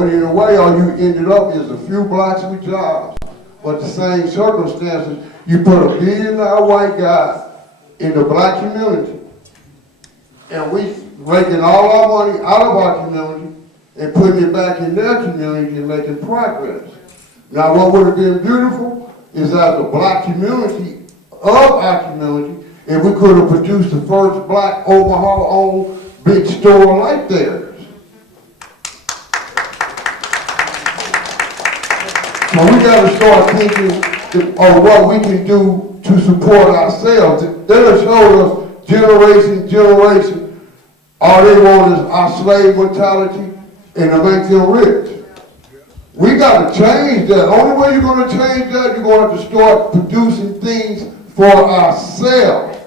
But in a way, all you ended up is a few blocks with jobs. But the same circumstances, you put a billionaire white guy in the black community, and we making all our money out of our community and putting it back in their community and making progress. Now, what would have been beautiful is as a black community of our community, if we could have produced the first black Omaha-owned big store like theirs. So we got to start thinking of what we can do to support ourselves. They have showed us generation, all they want is our slave mentality and to make them rich. We got to change that. The only way you're going to change that, you're going to have to start producing things for ourselves.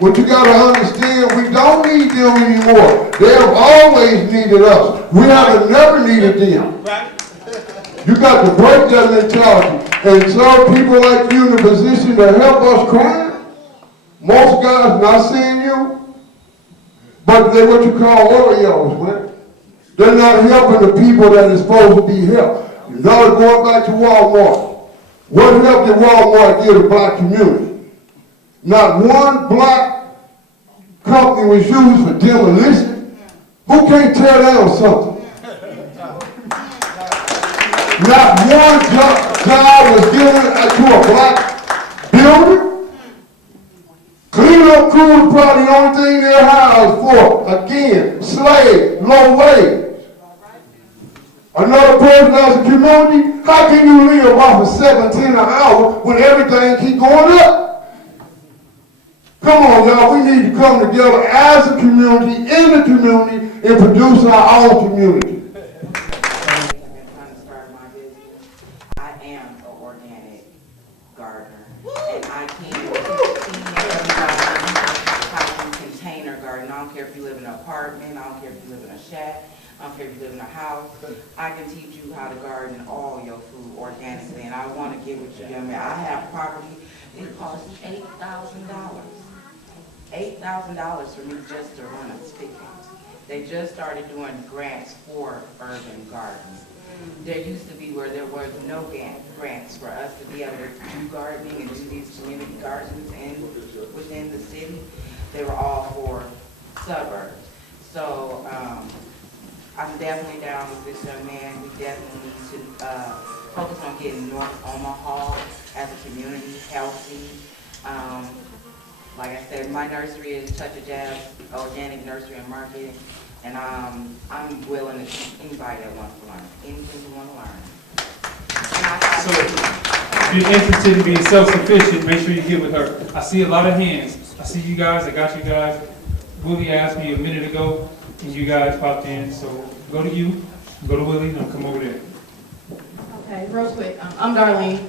What you got to understand, we don't need them anymore. They have always needed us. We have never needed them. You got to break that mentality. And some people like you in a position to help us crime. Most guys, not saying you, but they're what you call Oreos, man. They're not helping the people that is supposed to be helped. Now going back to Walmart. What help did Walmart give the black community? Not one black company was used for demolition. Who can't tear down something? Not one job was given to a black builder. Cleanup crew is probably the only thing they're hired for. Again, slave, low wage. Another person as a community, how can you live off of $17 an hour when everything keep going up? Come on, y'all, we need to come together as a community, in the community, and produce our own community. I don't care if you live in a house. I can teach you how to garden all your food organically, and I want to get with you, young man. I have property. It costs $8,000. $8,000 for me just to run a spigot. They just started doing grants for urban gardens. There used to be where there was no grants for us to be able to do gardening and do these community gardens within the city. They were all for suburbs. So I'm definitely down with this young man. We definitely need to focus on getting North Omaha as a community healthy. Like I said, my nursery is Touch of Jazz Organic Nursery and Market, and I'm willing to teach anybody that wants to learn, anything you want to learn. So, if you're interested in being self-sufficient, make sure you get with her. I see a lot of hands. I see you guys. I got you guys. Willie asked me a minute ago, and you guys popped in. So go to you, go to Willie, and come over there. Okay, real quick. I'm Darlene.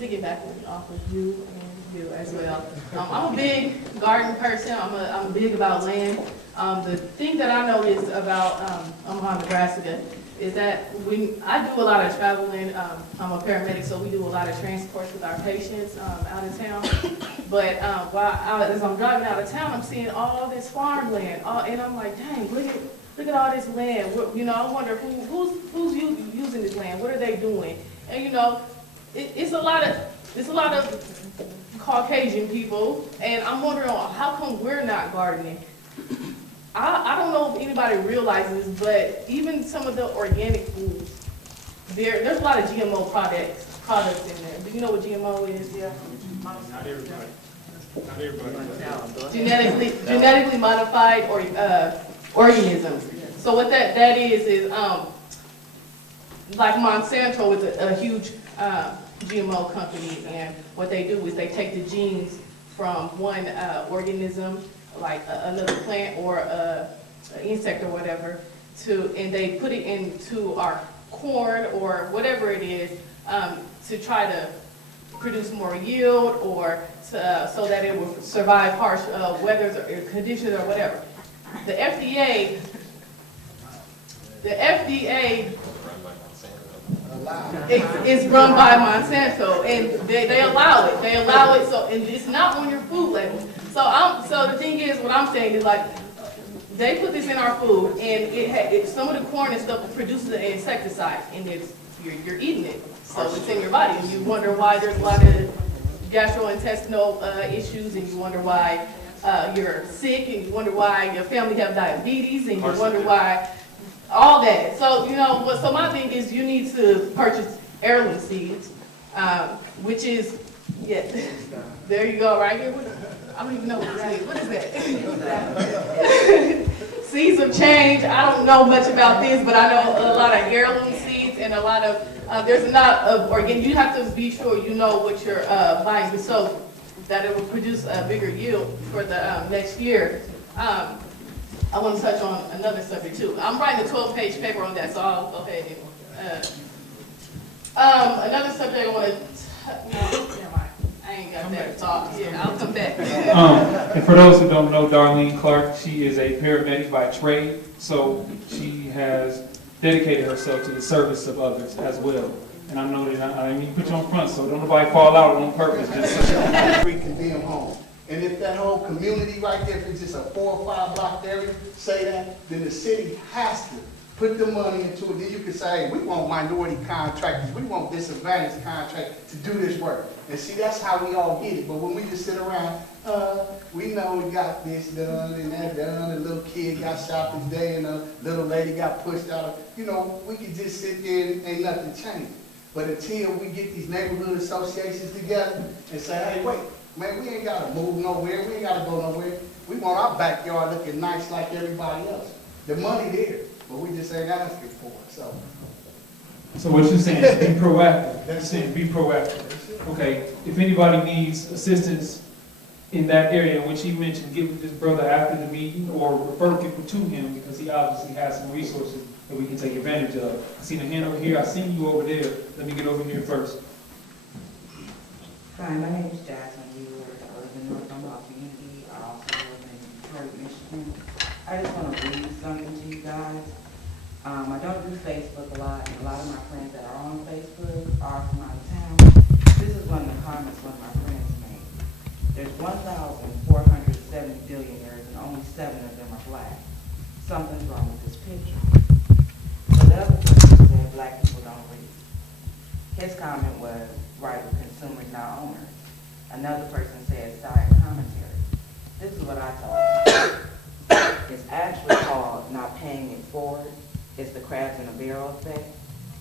Piggybacking off of you and you as well. I'm a big garden person. I'm big about land. The thing that I noticed about Omaha, Nebraska is that I do a lot of traveling. I'm a paramedic, so we do a lot of transports with our patients out of town. But as I'm driving out of town, I'm seeing all this farmland, and I'm like, dang, look at all this land. You know, I wonder who's using this land. What are they doing? And you know, it's a lot of Caucasian people, and I'm wondering how come we're not gardening. I don't know if anybody realizes, but even some of the organic foods, there's a lot of GMO products in there. Do you know what GMO is? Yeah. Not everybody. Not everybody. Genetically modified organisms. So what that is like Monsanto is a huge GMO company, and what they do is they take the genes from one organism, like another plant or an insect or whatever, and they put it into our corn or whatever it is to try to produce more yield or so that it will survive harsh weathers or conditions or whatever. The FDA is run by Monsanto, and they allow it. They allow it, so and it's not on your food label. So the thing is, what I'm saying is like, they put this in our food, and some of the corn and stuff produces an insecticide, and you're eating it, so it's in your body. And you wonder why there's a lot of gastrointestinal issues, and you wonder why you're sick, and you wonder why your family have diabetes, and you wonder why all that. So, so my thing is you need to purchase heirloom seeds, which is, yeah, there you go, right here. I don't even know what this is. What is that? Seeds of change. I don't know much about this, but I know a lot of heirloom seeds and a lot of, there's a lot of organic. You have to be sure you know what you're buying, so that it will produce a bigger yield for the next year. I want to touch on another subject too. I'm writing a 12-page paper on that, so I'll go ahead and, another subject I want to, I ain't got that to talk. Yeah, I'll come back. And for those who don't know Darlene Clark, she is a paramedic by trade, so she has dedicated herself to the service of others as well. And I know that I didn't mean to put you on front, so don't nobody fall out on purpose. Just Three condemned homes. And if that whole community right there, if it's just a 4 or 5 block area, say that, then the city has to put the money into it. Then you can say, hey, we want minority contractors, we want disadvantaged contractors to do this work. And see, that's how we all get it. But when we just sit around, we know we got this done and that done, a little kid got shot this day and a little lady got pushed out of, we could just sit there and ain't nothing changed. But until we get these neighborhood associations together and say, hey, wait, man, we ain't got to move nowhere. We ain't got to go nowhere. We want our backyard looking nice like everybody else. The money there, but we just ain't asking for it. So what you're saying is be proactive. That's it, be proactive. Okay, if anybody needs assistance in that area, which he mentioned, get with this brother after the meeting or refer people to him because he obviously has some resources that we can take advantage of. I seen a hand over here. I seen you over there. Let me get over here first. Hi, my name is Jasmine Ewart. I live in North Omaha Community. I also live in Detroit, Michigan. I just want to read something to you guys. I don't do Facebook a lot, and a lot of my friends that are on Facebook are from out of town. This is one of the comments one of my friends made. There's 1,470 billionaires, and only 7 of them are black. Something's wrong with this picture. So the other person said black people don't read. His comment was, right, with consumers, not owners. Another person said, side commentary. This is what I thought. It's actually called not paying it forward. It's the crabs in a barrel effect,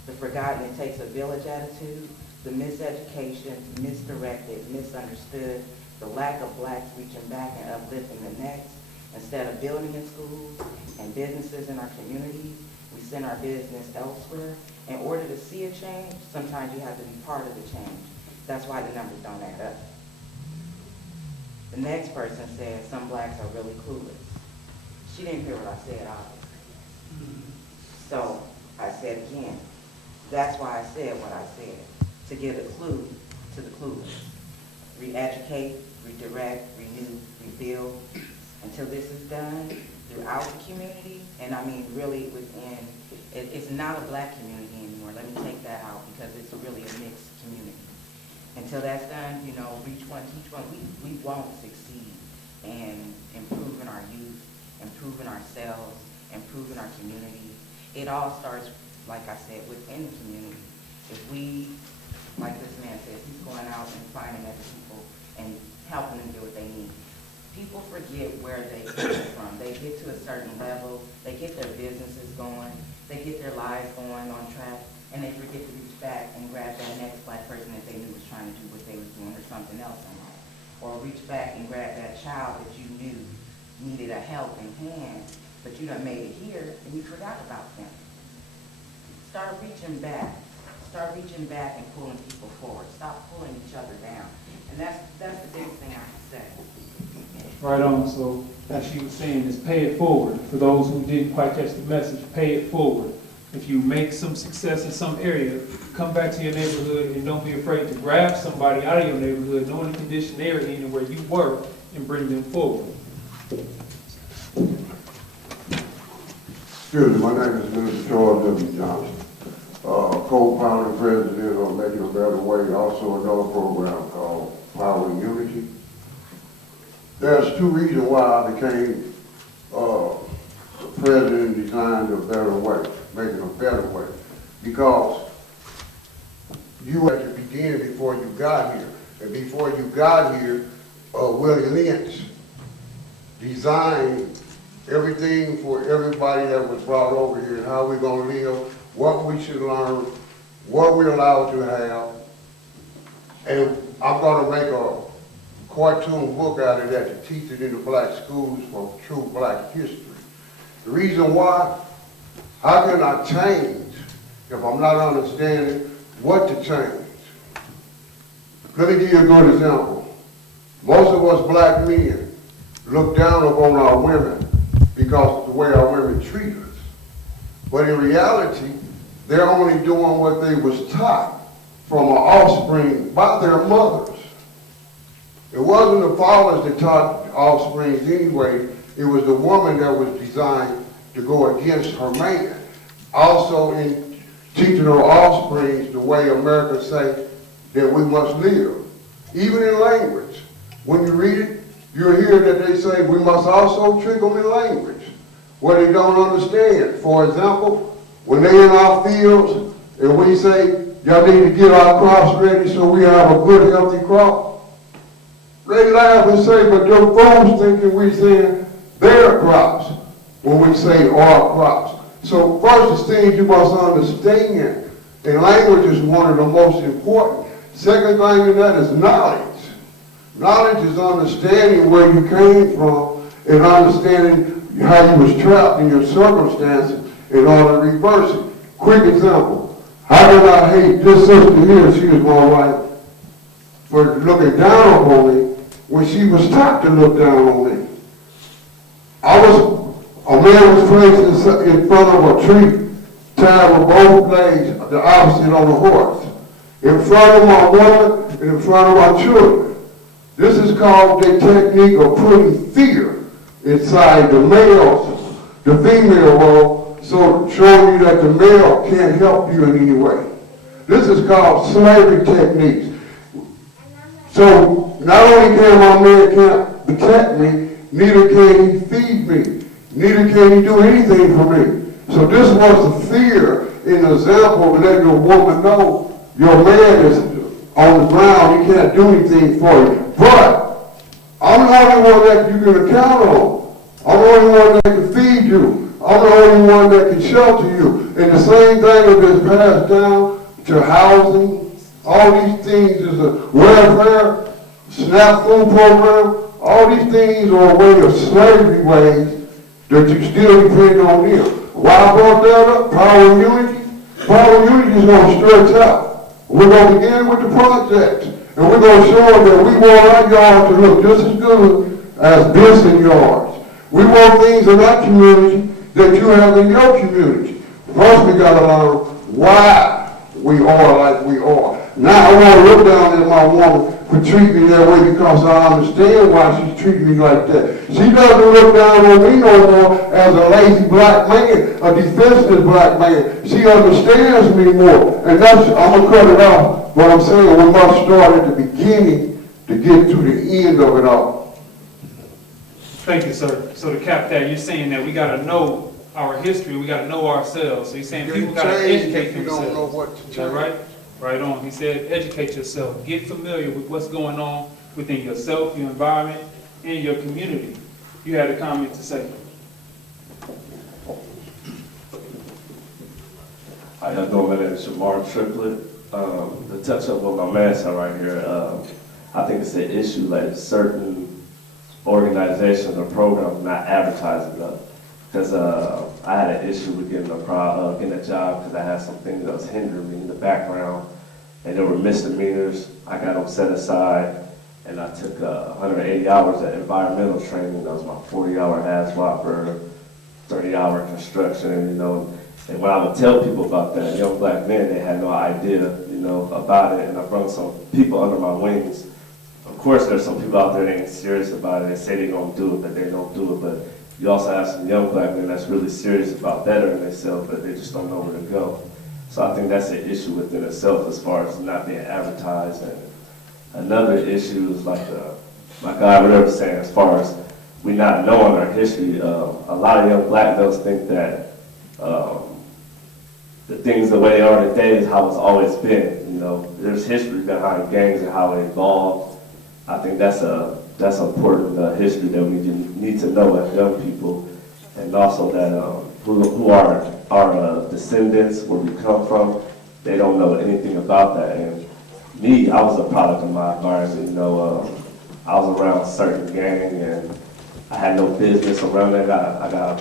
the forgotten it takes a village attitude, the miseducation, misdirected, misunderstood, the lack of blacks reaching back and uplifting the next. Instead of building in schools and businesses in our communities, we send our business elsewhere. In order to see a change, sometimes you have to be part of the change. That's why the numbers don't add up. The next person said some blacks are really clueless. She didn't hear what I said, obviously. So I said again, that's why I said what I said, to give a clue to the clueless. Re-educate, redirect, renew, rebuild, until this is done throughout the community, and I mean really within, it's not a black community anymore, let me take that out because it's really a mixed community. Until that's done, each one, we won't succeed in improving our youth, improving ourselves, improving our community. It all starts, like I said, within the community. If we, like this man says, he's going out and finding other people and helping them get what they need. People forget where they come from. They get to a certain level, they get their businesses going, they get their lives going on track, and they forget to reach back and grab that next black person that they knew was trying to do what they were doing or something else in life. Or reach back and grab that child that you knew needed a helping hand, but you done made it here and you forgot about them. Start reaching back and pulling people forward. Stop pulling each other down. And that's the biggest thing I can say. Right on. So as she was saying, is pay it forward. For those who didn't quite catch the message, pay it forward. If you make some success in some area, come back to your neighborhood and don't be afraid to grab somebody out of your neighborhood, knowing the condition they're in and where you work, and bring them forward. Excuse me, my name is Mr. Charles W. Johnson, co-founding president of Making a Better Way, also another program called Power and Unity. There's 2 reasons why I became president designed a better way, making a better way. Because you had to begin before you got here. And before you got here, Willie Lynch designed everything for everybody that was brought over here, and how we're gonna live, what we should learn, what we're allowed to have. And I'm gonna make a cartoon book out of that to teach it in the black schools for true black history. The reason why, how can I change if I'm not understanding what to change? Let me give you a good example. Most of us black men look down upon our women because of the way our women treat us. But in reality, they're only doing what they was taught from an offspring by their mothers. It wasn't the fathers that taught the offsprings anyway. It was the woman that was designed to go against her man. Also in teaching her offsprings the way America say that we must live. Even in language. When you read it, you'll hear that they say we must also trick them in language, where they don't understand. For example, when they in our fields and we say, y'all need to get our crops ready so we have a good, healthy crop, they laugh and say, but them fools thinking we saying their crops when we say our crops. So first thing you must understand, and language is one of the most important. Second thing in that is knowledge. Knowledge is understanding where you came from and understanding how you was trapped in your circumstances in order to reverse it. Quick example. How did I hate this sister here, she was my wife, for looking down upon me when she was taught to look down on me? A man was placed in front of a tree, tied with both legs, the opposite on the horse, in front of my woman and in front of my children. This is called the technique of putting fear inside the males, the female role, so showing you that the male can't help you in any way. This is called slavery techniques. So not only can my man can't protect me, neither can he feed me, neither can he do anything for me. So this was the fear in the example of letting your woman know your man is on the ground, he can't do anything for you. But I'm the only one that you can count on. I'm the only one that can feed you. I'm the only one that can shelter you. And the same thing that is passed down to housing, all these things is a welfare, SNAP food program, all these things are a way of slavery ways that you still depend on them. Why I brought that up? Power and unity. Power and unity is going to stretch out. We're going to begin with the projects. And we're going to show them that we want our yard to look just as good as Benson yards. We want things in our community that you have in your community. First, we got to learn why we are like we are. Now, I want to look down at my woman for treating me that way because I understand why she's treating me like that. She doesn't look down on me no more as a lazy black man, a defenseless black man. She understands me more. And that's, I'm going to cut it off. What I'm saying, we must start at the beginning to get to the end of it all. Thank you, sir. So to cap that, you're saying that we got to know our history, we got to know ourselves. So you're saying people got to educate themselves. You don't know what to change. Is that right? Right on. He said, educate yourself. Get familiar with what's going on within yourself, your environment, and your community. You had a comment to say. How y'all doing? My name is Shamar Triplett. To touch up on my man said right here, I think it's an issue like certain organizations or programs not advertising enough. Because I had an issue with getting a job because I had some things that was hindering me in the background, and there were misdemeanors. I got them set aside, and I took 180 hours of environmental training. That was my 40-hour ASWAPer, 30-hour construction, you know. And when I would tell people about that, young black men, they had no idea, you know, about it. And I brought some people under my wings. Of course, there's some people out there that ain't serious about it. They say they're gonna do it, but they don't do it. But you also have some young black men that's really serious about bettering themselves, but they just don't know where to go. So I think that's an issue within itself as far as not being advertised. And another issue is like my guy, whatever, saying as far as we not knowing our history. A lot of young black males think that the things the way they are today is how it's always been. You know, there's history behind gangs and how it evolved. I think that's important history that we need to know as young people, and also that who are our descendants, where we come from, they don't know anything about that. And me, I was a product of my environment. You know, I was around a certain gang, and I had no business around it. I got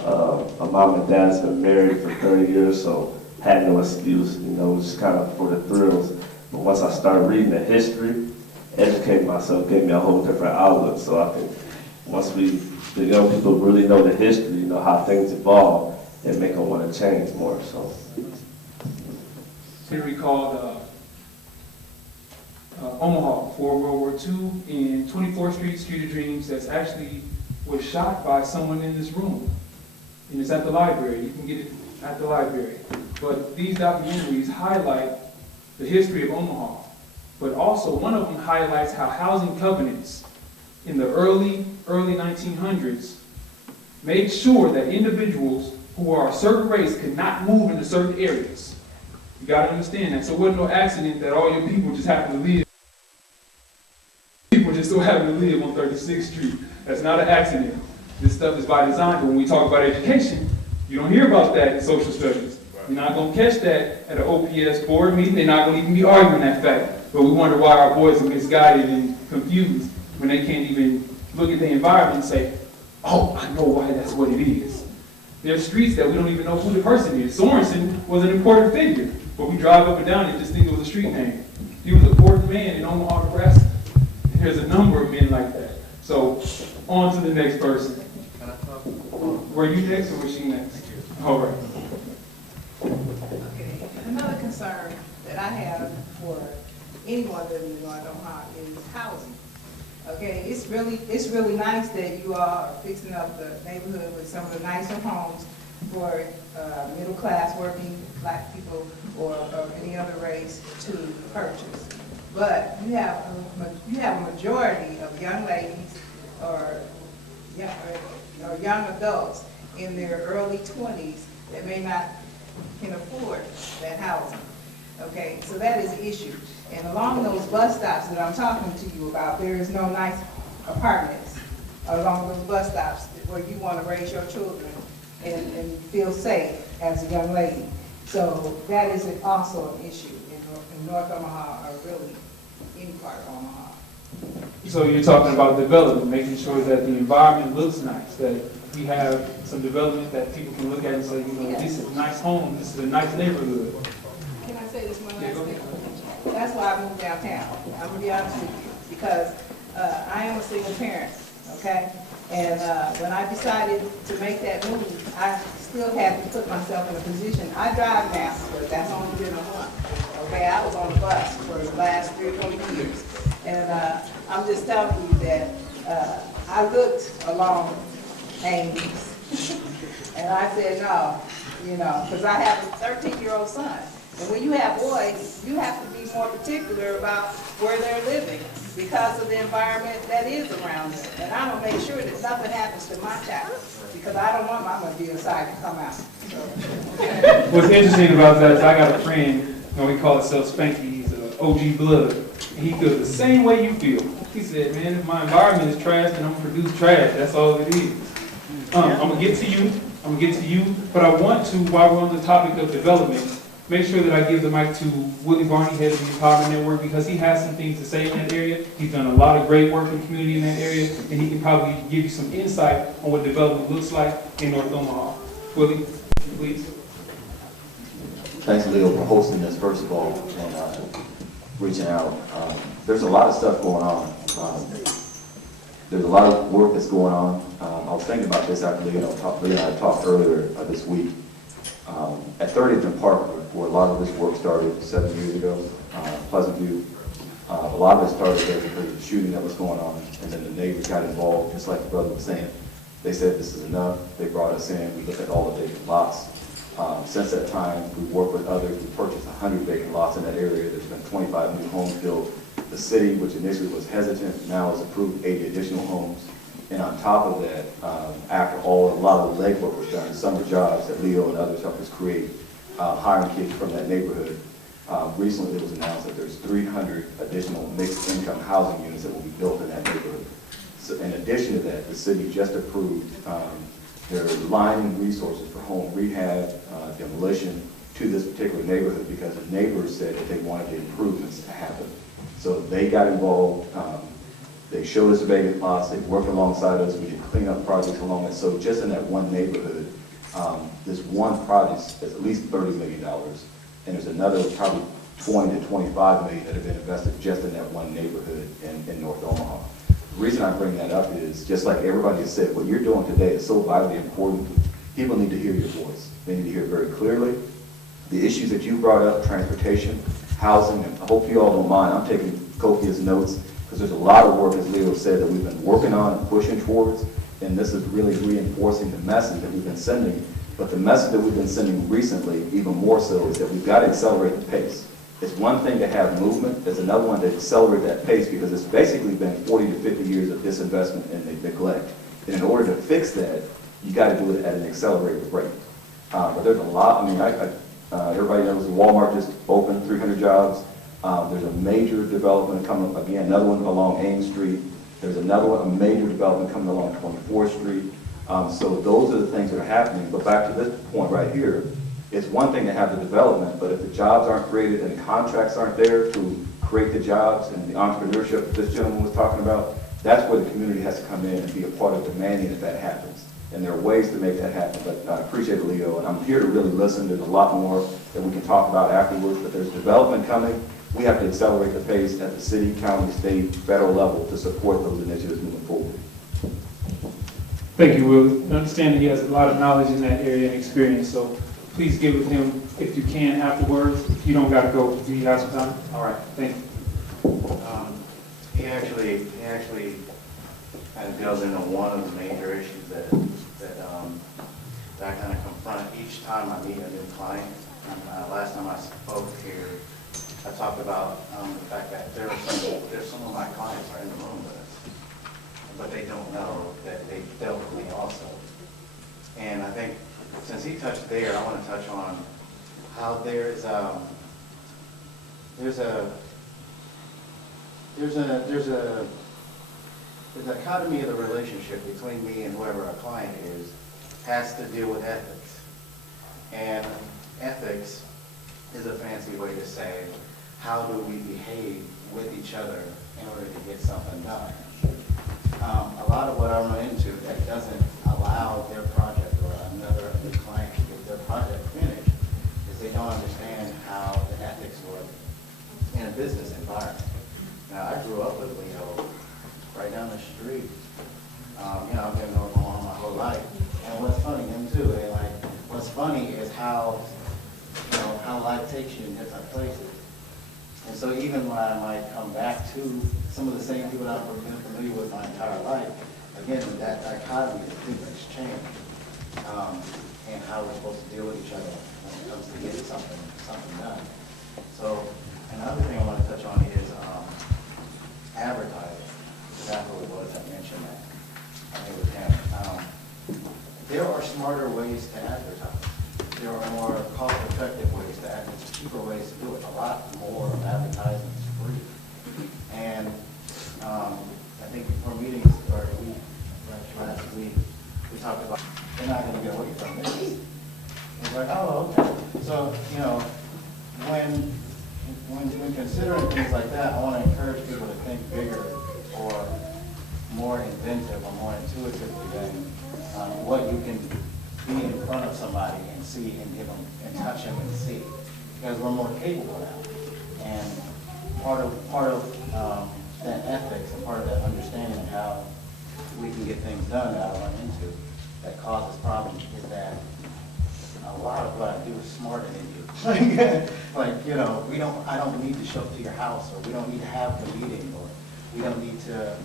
a mom and dad that's been married for 30 years, so had no excuse. You know, just kind of for the thrills. But once I started reading the history, educating myself, gave me a whole different outlook. So I think once the young people really know the history, you know how things evolve, it make them want to change more. So. Henry called Omaha for World War II in 24th Street, Street of Dreams, that's actually was shot by someone in this room. And it's at the library. You can get it at the library. But these documentaries highlight the history of Omaha. But also, one of them highlights how housing covenants in the early 1900s made sure that individuals who are a certain race could not move into certain areas. You got to understand that. So it wasn't no accident that all your people just happen to live. People just so happen to live on 36th Street. That's not an accident. This stuff is by design. But when we talk about education, you don't hear about that in social studies. You're not going to catch that at an OPS board meeting. They're not going to even be arguing that fact. But we wonder why our boys are misguided and confused when they can't even look at the environment and say, oh, I know why that's what it is. There's streets that we don't even know who the person is. Sorensen was an important figure, but we drive up and down and just think it was a street name. He was the fourth man in Omaha, Nebraska. And there's a number of men like that. So, on to the next person. Were you next or was she next? All right. Okay, another concern that I have for anyone living in North Omaha is housing. Okay, it's really nice that you all are fixing up the neighborhood with some of the nicer homes for middle class working black people or any other race to purchase. But you have a majority of young ladies or young adults in their early 20s that may not can afford that housing. Okay, so that is an issue. And along those bus stops that I'm talking to you about, there is no nice apartments along those bus stops where you want to raise your children and feel safe as a young lady. So that is also an issue in North Omaha, or really any part of Omaha. So you're talking about development, making sure that the environment looks nice, that we have some development that people can look at and say, you know, this is a nice home, this is a nice neighborhood. Can I say this one last thing? That's why I moved downtown. I'm gonna be honest with you, because I am a single parent, okay? And when I decided to make that move, I still had to put myself in a position. I drive now, but that's only been a month, okay? I was on the bus for the last 3 or 4 years. And I'm just telling you that I looked along Ames, and I said, no, you know, because I have a 13-year-old son. And when you have boys, you have to be more particular about where they're living because of the environment that is around them. And I don't make sure that nothing happens to my child because I don't want my mobile side to come out. So. What's interesting about that is I got a friend, you know, we call himself Spanky, he's an OG blood. And he feels the same way you feel. He said, man, if my environment is trash, then I'm gonna produce trash. That's all it is. I'm gonna get to you, but I want to, while we're on the topic of development, make sure that I give the mic to Willie Barney, head of the Empowerment Network, because he has some things to say in that area. He's done a lot of great work in the community in that area, and he can probably give you some insight on what development looks like in North Omaha. Willie, please. Thanks, Leo, for hosting this, first of all, and reaching out. There's a lot of stuff going on. There's a lot of work that's going on. I was thinking about this after Leo and I talked earlier this week. At 30th and Park, where a lot of this work started 7 years ago, Pleasant View, a lot of it started there because of the shooting that was going on, and then the neighbors got involved, just like the brother was saying. They said this is enough. They brought us in. We looked at all the vacant lots. Since that time, we've worked with others. We purchased 100 vacant lots in that area. There's been 25 new homes built. The city, which initially was hesitant, now has approved 80 additional homes. And on top top of that, after a lot of the legwork was done, summer jobs that Leo and others helped us create, hiring kids from that neighborhood, recently it was announced that there's 300 additional mixed income housing units that will be built in that neighborhood. So in addition to that, the city just approved their lining resources for home rehab, demolition to this particular neighborhood because the neighbors said that they wanted the improvements to happen. So they got involved. They showed us the vacant lots. They worked alongside us. We did cleanup projects along it. So just in that one neighborhood, this one project is at least $30 million. And there's another probably 20 to 25 million that have been invested just in that one neighborhood in North Omaha. The reason I bring that up is, just like everybody has said, what you're doing today is so vitally important. People need to hear your voice. They need to hear it very clearly. The issues that you brought up, transportation, housing, and I hope you all don't mind, I'm taking copious notes because there's a lot of work, as Leo said, that we've been working on and pushing towards, and this is really reinforcing the message that we've been sending. But the message that we've been sending recently, even more so, is that we've got to accelerate the pace. It's one thing to have movement, it's another one to accelerate that pace because it's basically been 40 to 50 years of disinvestment and neglect. And in order to fix that, you got to do it at an accelerated rate. But there's a lot, I mean, everybody knows Walmart just opened 300 jobs. There's a major development coming up, again, another one along Ames Street. There's another one, a major development coming along 24th Street. So those are the things that are happening. But back to this point right here, it's one thing to have the development, but if the jobs aren't created and the contracts aren't there to create the jobs and the entrepreneurship that this gentleman was talking about, that's where the community has to come in and be a part of demanding that that happens. And there are ways to make that happen, but I appreciate it, Leo, and I'm here to really listen. There's a lot more that we can talk about afterwards, but there's development coming. We have to accelerate the pace at the city, county, state, federal level to support those initiatives moving forward. Thank you, Will. I understand that he has a lot of knowledge in that area and experience, so please give with him if you can afterwards. You don't got to go. Do you have some time? All right, thank you. He actually kind of deals into one of the major issues that I kind of confront each time I meet a new client. Last time I spoke here, I talked about the fact that there's some of my clients are in the room with us, but they don't know that they dealt with me also. And I think since he touched there, I want to touch on how there's a dichotomy of the relationship between me and whoever a client is has to deal with ethics. And ethics is a fancy way to say, how do we behave with each other in order to get something done? A lot of what I run into that doesn't allow their project or another client to get their project finished is they don't understand how the ethics work in a business environment. Now, I grew up with Leo right down the street. I've been in Oklahoma my whole life. And what's funny, him too, what's funny is how life takes you in different places. And so even when I might come back to some of the same people that I've been familiar with my entire life, again, that dichotomy of things change, and how we're supposed to deal with each other when it comes to getting something done. So another thing I want to touch on is advertising. Exactly what was I mentioned that. I think with him. There are smarter ways to advertise. There are more cost-effective ways to advertise, cheaper ways to do it. A lot more of advertising is free. And I think before meetings, or last week, we talked about they're not going to get away from this. It's like, oh, okay. So, when considering things like that, I want to encourage people to think bigger or more inventive or more intuitively than what you can be in front of somebody and see and give them and touch them and see, because we're more capable now. And part of that ethics and part of that understanding of how we can get things done that I run into that causes problems is that a lot of what I do is smarter than you. I don't need to show up to your house, or we don't need to have the meeting, or we don't need to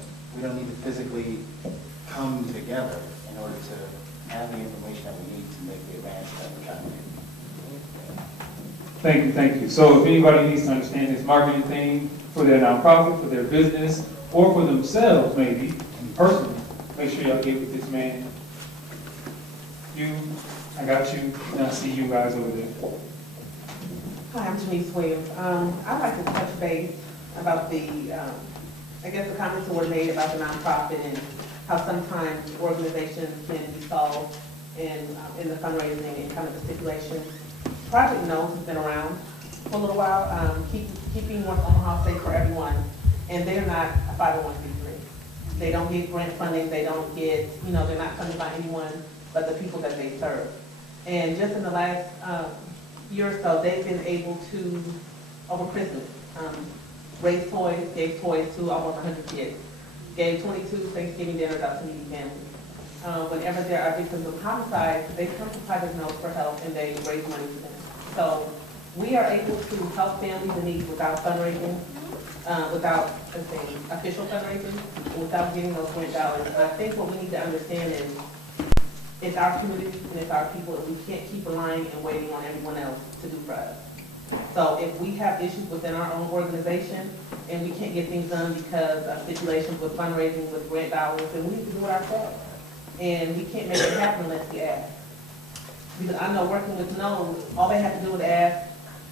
physically come together in order to have the information that we need to make the advance that we're trying to make. Thank you. So if anybody needs to understand this marketing thing for their nonprofit, for their business, or for themselves maybe, personally, make sure y'all get with this man. You, I got you, and I see you guys over there. Hi, I'm Denise Williams. I'd like to touch base about the, I guess the comments that were made about the nonprofit and how sometimes organizations can be solved in the fundraising and kind of the stipulations. Project Knows has been around for a little while, keeping North Omaha safe for everyone, and they're not a 501c3. They don't get grant funding, they don't get, they're not funded by anyone but the people that they serve. And just in the last year or so, they've been able to, over Christmas, raise toys, gave toys to almost 100 kids, gave 22 Thanksgiving dinners out to needy families. Whenever there are victims of homicide, they come to Project Knows for help and they raise money for them. So we are able to help families in need without fundraising, without, let's say, official fundraising, without getting those grant dollars. And I think what we need to understand is it's our community and it's our people, and we can't keep relying and waiting on everyone else to do for us. So if we have issues within our own organization and we can't get things done because of stipulations with fundraising, with grant dollars, then we need to do it ourselves. And we can't make it happen unless we ask. Because I know working with Knows, all they have to do is ask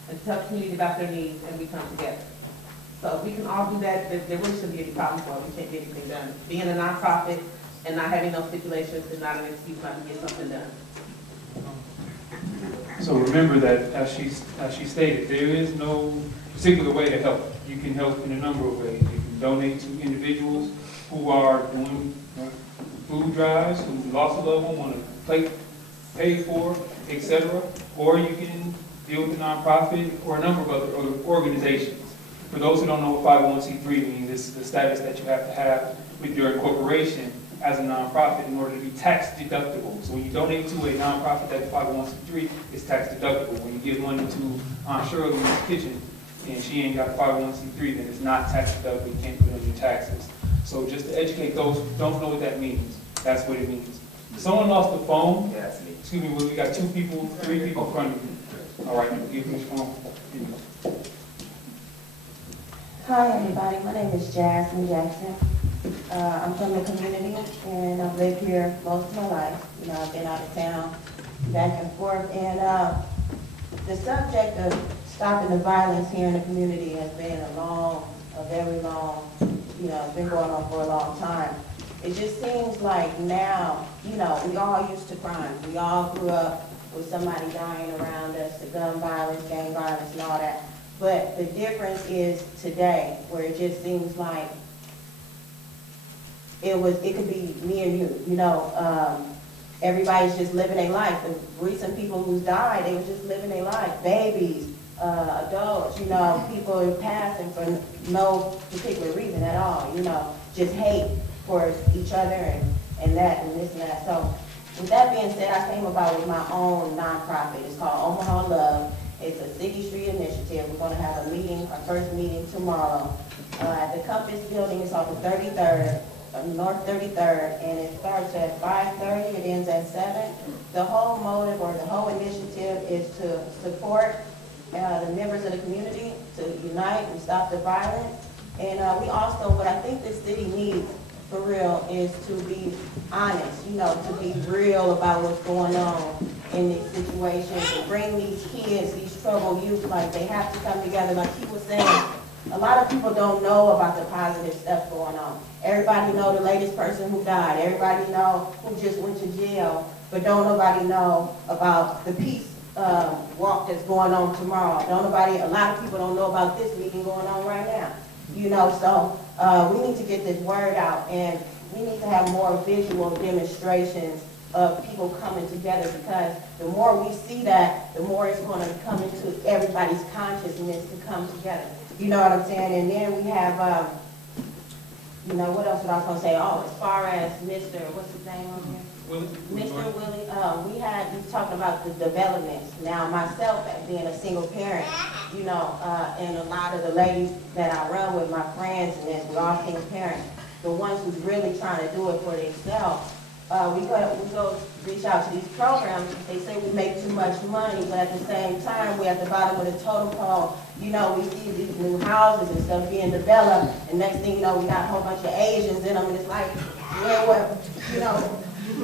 and tell the community about their needs, and we come together. So if we can all do that, there really shouldn't be any problem for it. We can't get anything done. Being a nonprofit and not having those stipulations is not an excuse not to get something done. So remember that, as she stated, there is no particular way to help. You can help in a number of ways. You can donate to individuals who are doing food drives, who lost a loved one, want a plate paid for, etc. Or you can deal with a nonprofit or a number of other organizations. For those who don't know what 501c3 means, this is the status that you have to have with your incorporation as a nonprofit in order to be tax deductible. So when you donate to a nonprofit that's 501c3, it's tax deductible. When you give money to Aunt Shirley in the kitchen and she ain't got 501c3, then it's not tax deductible. You can't put it on your taxes. So just to educate those who don't know what that means, that's what it means. Someone lost the phone. Yeah, that's me. Excuse me, we got 3 people in front of you. All right, give me your phone. Hi everybody, my name is Jasmine Jackson. I'm from the community and I've lived here most of my life. I've been out of town, back and forth. And the subject of stopping the violence here in the community has been a very long, it's been going on for a long time. It just seems like now, we all used to crime. We all grew up with somebody dying around us, the gun violence, gang violence and all that. But the difference is today, where it just seems like it could be me and you, everybody's just living their life. The recent people who died, they were just living their life. Babies, adults, people are passing for no particular reason at all, just hate for each other and that and this and that. So with that being said, I came about with my own nonprofit. It's called Omaha Love. It's a City Street initiative. We're going to have a meeting, our first meeting tomorrow at the Compass Building. It's on the 33rd, North 33rd, and it starts at 5:30. It ends at 7. The whole motive or the whole initiative is to support the members of the community, to unite and stop the violence. And we also, what I think this city needs for real is to be honest, to be real about what's going on in these situations and bring these kids, these troubled youth, like they have to come together. Like he was saying, a lot of people don't know about the positive stuff going on. Everybody know the latest person who died. Everybody know who just went to jail, but don't nobody know about the peace walk that's going on tomorrow. A lot of people don't know about this meeting going on right now. So we need to get this word out, and we need to have more visual demonstrations of people coming together, because the more we see that, the more it's going to come into everybody's consciousness to come together. You know what I'm saying? And then we have, what else was I going to say? Oh, as far as Mr., what's his name on here? Mr. Willie, he's talking about the developments. Now, myself, being a single parent, and a lot of the ladies that I run with, my friends, and this, we're all single parents, the ones who's really trying to do it for themselves, we go reach out to these programs. They say we make too much money, but at the same time, we're at the bottom of the totem pole. We see these new houses and stuff being developed, and next thing you know, we got a whole bunch of Asians in them, and it's like, know,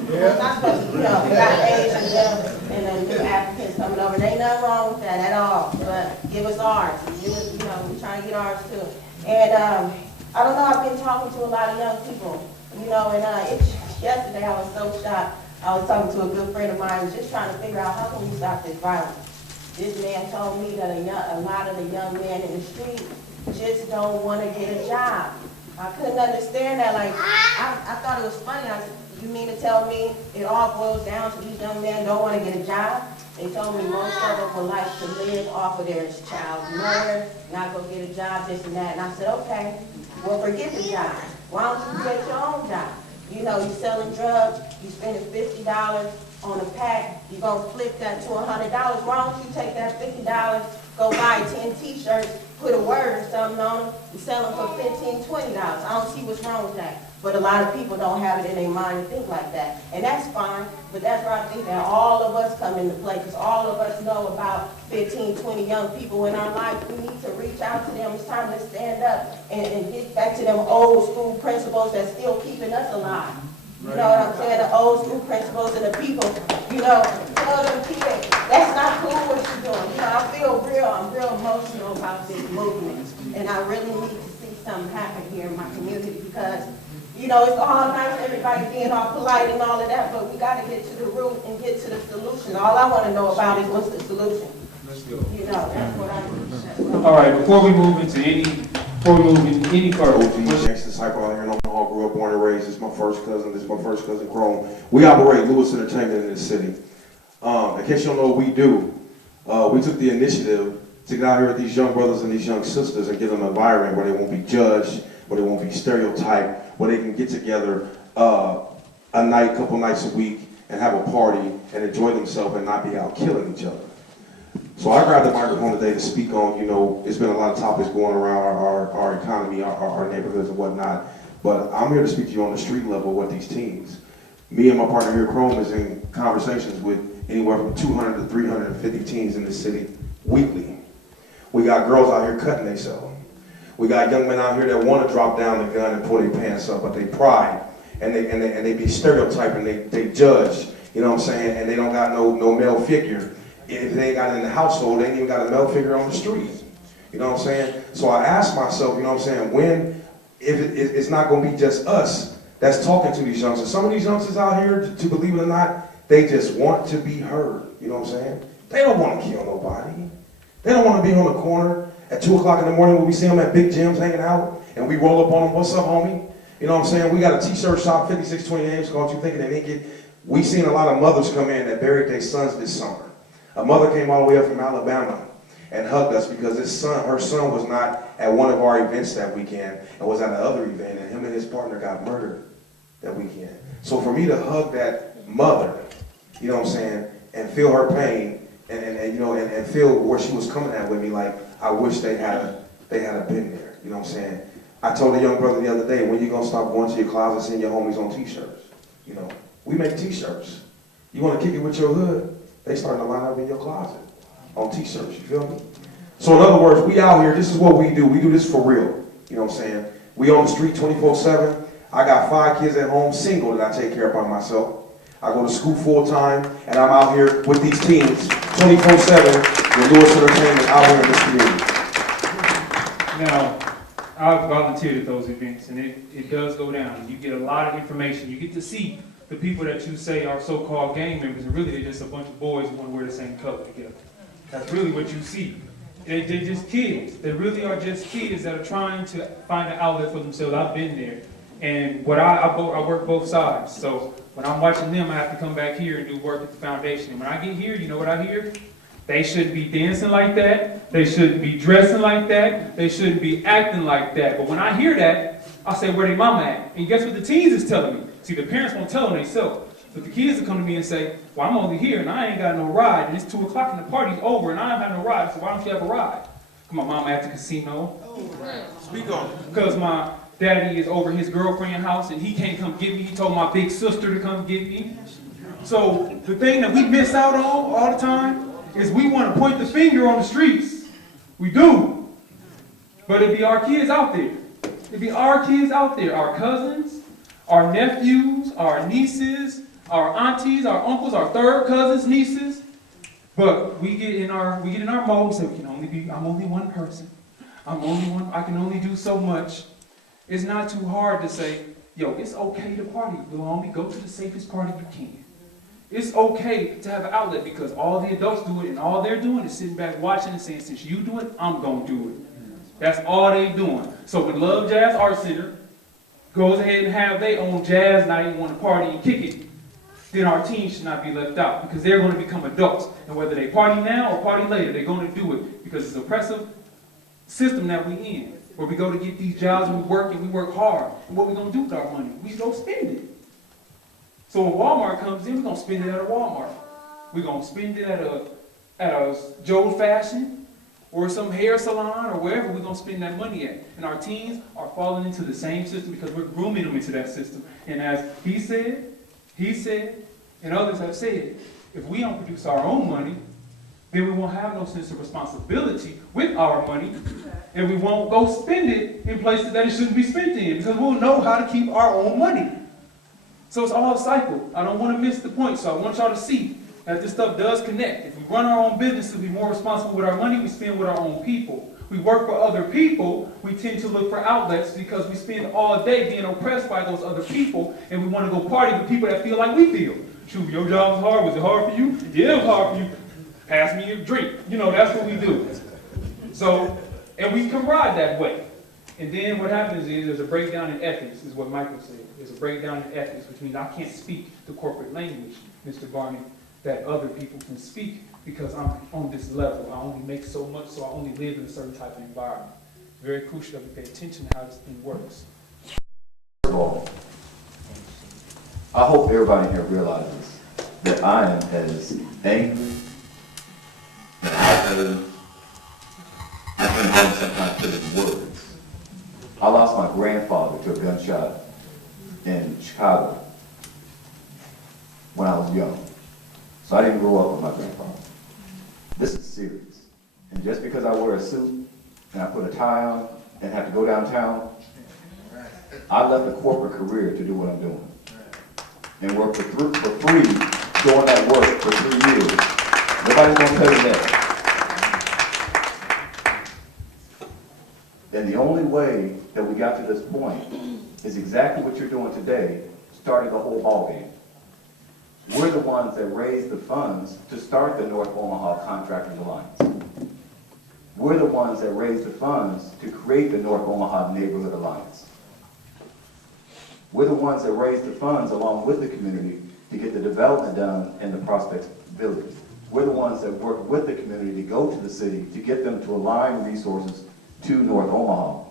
we're not supposed to, we got Asians and then new Africans coming over. There ain't nothing wrong with that at all, but give us ours. We're trying to get ours too. And, I don't know, I've been talking to a lot of young people, and yesterday I was so shocked. I was talking to a good friend of mine, just trying to figure out how can we stop this violence. This man told me that a lot of the young men in the street just don't want to get a job. I couldn't understand that. Like, I thought it was funny. I said, you mean to tell me it all boils down to these young men don't want to get a job? They told me most of them would like to live off of their child's mother, not go get a job, this and that. And I said, okay, well, forget the job. Why don't you get your own job? You're selling drugs, you're spending $50 on a pack, you're going to flip that to $100. Why don't you take that $50, go buy 10 t-shirts, put a word or something on them, and sell them for $15, $20. I don't see what's wrong with that. But a lot of people don't have it in their mind to think like that. And that's fine, but that's where I think that all of us come into play, because all of us know about 15, 20 young people in our life. We need to reach out to them. It's time to stand up and get back to them old school principles that's still keeping us alive. You know what I'm saying? The old school principles and the people, tell them kids, that's not cool what you're doing. I'm real emotional about this movement. And I really need to see something happen here in my community because it's all nice, everybody being all polite and all of that, but we got to get to the root and get to the solution. All I want to know about is what's the solution. Let's go. That's what I need. All right, before we move into any further. OG Jackson Cycle out here in Omaha, grew up, born and raised. This is my first cousin, Chrome. We operate Lewis Entertainment in this city. In case you don't know what we do, we took the initiative to get out here with these young brothers and these young sisters and give them an environment where they won't be judged, where they won't be stereotyped, where they can get together couple nights a week and have a party and enjoy themselves and not be out killing each other. So I grabbed the microphone today to speak on, it's been a lot of topics going around our economy, our neighborhoods and whatnot, but I'm here to speak to you on the street level with these teams. Me and my partner here, Chrome, is in conversations with anywhere from 200 to 350 teens in this city weekly. We got girls out here cutting themselves. We got young men out here that want to drop down the gun and pull their pants up, but they pride and they be stereotyping, they judge, and they don't got no male figure. If they ain't got it in the household, they ain't even got a male figure on the street. So I asked myself, when, if it's not going to be just us that's talking to these youngsters. Some of these youngsters out here, to believe it or not, they just want to be heard. They don't want to kill nobody. They don't want to be on the corner at 2 o'clock in the morning when we see them at Big Jim's hanging out and we roll up on them, what's up, homie? We got a t-shirt shop, 5628, called You Thinking They Naked. We seen a lot of mothers come in that buried their sons this summer. A mother came all the way up from Alabama and hugged us because her son was not at one of our events that weekend and was at another event, and him and his partner got murdered that weekend. So for me to hug that mother, and feel her pain and feel where she was coming at with me, like I wish they had been there. I told a young brother the other day, when you gonna stop going to your closet and seeing your homies on t-shirts? We make t-shirts. You wanna kick it with your hood? They starting to line up in your closet on t-shirts, you feel me? So in other words, we out here, this is what we do. We do this for real, We on the street 24/7. I got 5 kids at home, single, that I take care of by myself. I go to school full time, and I'm out here with these teens 24/7 with Lewis Entertainment out here in this community. Now, I've volunteered at those events, and it does go down. You get a lot of information. You get to see the people that you say are so-called gang members, and really they're just a bunch of boys who want to wear the same color together. That's really what you see. They're just kids. They really are just kids that are trying to find an outlet for themselves. I've been there. And I work both sides. So when I'm watching them, I have to come back here and do work at the foundation. And when I get here, you know what I hear? They shouldn't be dancing like that. They shouldn't be dressing like that. They shouldn't be acting like that. But when I hear that, I say, where they mama at? And guess what the teens is telling me? See, the parents won't tell them themselves. But the kids will come to me and say, well, I'm only here and I ain't got no ride. And it's 2 o'clock and the party's over and I don't have no ride. So why don't you have a ride? My mama at the casino. Speak on it. Because my daddy is over his girlfriend's house and he can't come get me. He told my big sister to come get me. So the thing that we miss out on all the time is we want to point the finger on the streets. We do. But it'd be our kids out there. It'd be our kids out there, our cousins, our nephews, our nieces, our aunties, our uncles, our third cousins, nieces. But we get in our mode and say, I'm only one person. I can only do so much. It's not too hard to say, yo, it's okay to party. We'll only go to the safest party you can. It's okay to have an outlet because all the adults do it and all they're doing is sitting back watching and saying, since you do it, I'm going to do it. That's all they doing. So when Love Jazz Art Center goes ahead and have their own jazz night and want to party and kick it, then our teens should not be left out because they're going to become adults. And whether they party now or party later, they're going to do it because it's an oppressive system that we in, where we go to get these jobs and we work hard. And what we going to do with our money? We go spend it. So when Walmart comes in, we're going to spend it at a Walmart. We're going to spend it at a Joe's Fashion or some hair salon or wherever we're going to spend that money at. And our teens are falling into the same system because we're grooming them into that system. And as he said, and others have said, if we don't produce our own money, then we won't have no sense of responsibility with our money, and we won't go spend it in places that it shouldn't be spent in because we'll know how to keep our own money. So it's all a cycle. I don't want to miss the point, so I want y'all to see that this stuff does connect. If we run our own business to be more responsible with our money, we spend with our own people. We work for other people, we tend to look for outlets because we spend all day being oppressed by those other people, and we want to go party with people that feel like we feel. Shoot, your job was hard. Was it hard for you? Yeah, it was hard for you. Pass me your drink. That's what we do. So, and we camaraderie that way. And then what happens is there's a breakdown in ethics, is what Michael said. There's a breakdown in ethics, which means I can't speak the corporate language, Mr. Barney, that other people can speak because I'm on this level. I only make so much, so I only live in a certain type of environment. Very crucial that we pay attention to how this thing works. First of all, I hope everybody here realizes that I am as angry and outraged. I can hardly sometimes put in words. I lost my grandfather to a gunshot in Chicago when I was young. So I didn't grow up with my grandfather. This is serious. And just because I wear a suit and I put a tie on and have to go downtown, I left a corporate career to do what I'm doing. And work for free doing that work for 3 years. Nobody's going to tell you that. And the only way that we got to this point is exactly what you're doing today, started the whole ballgame. We're the ones that raised the funds to start the North Omaha Contractors Alliance. We're the ones that raised the funds to create the North Omaha Neighborhood Alliance. We're the ones that raised the funds along with the community to get the development done in the Prospect Village. We're the ones that work with the community to go to the city to get them to align resources to North Omaha.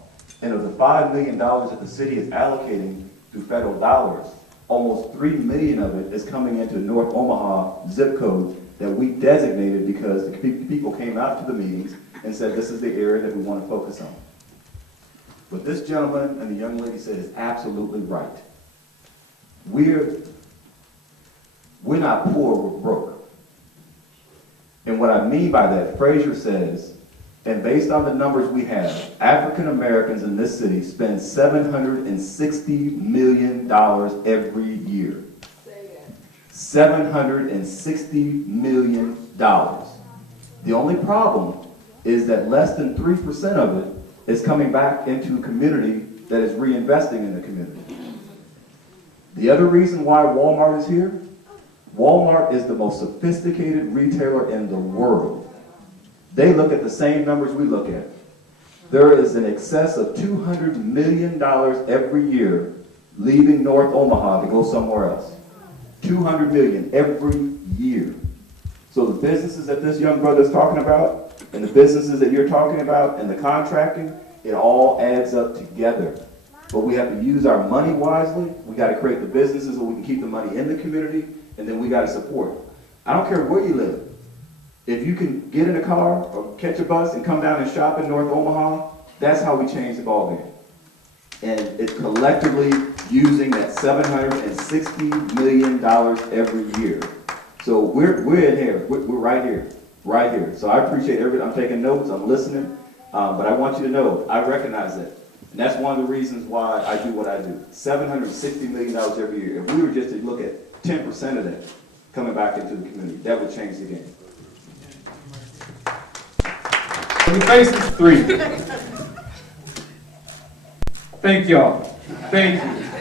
And of the $5 million that the city is allocating through federal dollars, almost $3 million of it is coming into North Omaha zip code that we designated because the people came out to the meetings and said this is the area that we want to focus on. What this gentleman and the young lady said is absolutely right. We're not poor, we're broke. And what I mean by that, Frazier says, and based on the numbers we have, African Americans in this city spend $760 million every year. $760 million. The only problem is that less than 3% of it is coming back into a community that is reinvesting in the community. The other reason why Walmart is here, Walmart is the most sophisticated retailer in the world. They look at the same numbers we look at. There is an excess of $200 million every year leaving North Omaha to go somewhere else. $200 million every year. So the businesses that this young brother is talking about, and the businesses that you're talking about, and the contracting, it all adds up together. But we have to use our money wisely. We got to create the businesses so we can keep the money in the community, and then we got to support. I don't care where you live. If you can get in a car or catch a bus and come down and shop in North Omaha, that's how we change the ballgame. And it's collectively using that $760 million every year. So we're in here. We're right here. Right here. So I appreciate everything. I'm taking notes. I'm listening. But I want you to know, I recognize that. And that's one of the reasons why I do what I do. $760 million every year. If we were just to look at 10% of that coming back into the community, that would change the game. New faces, 3. Thank y'all. Thank you.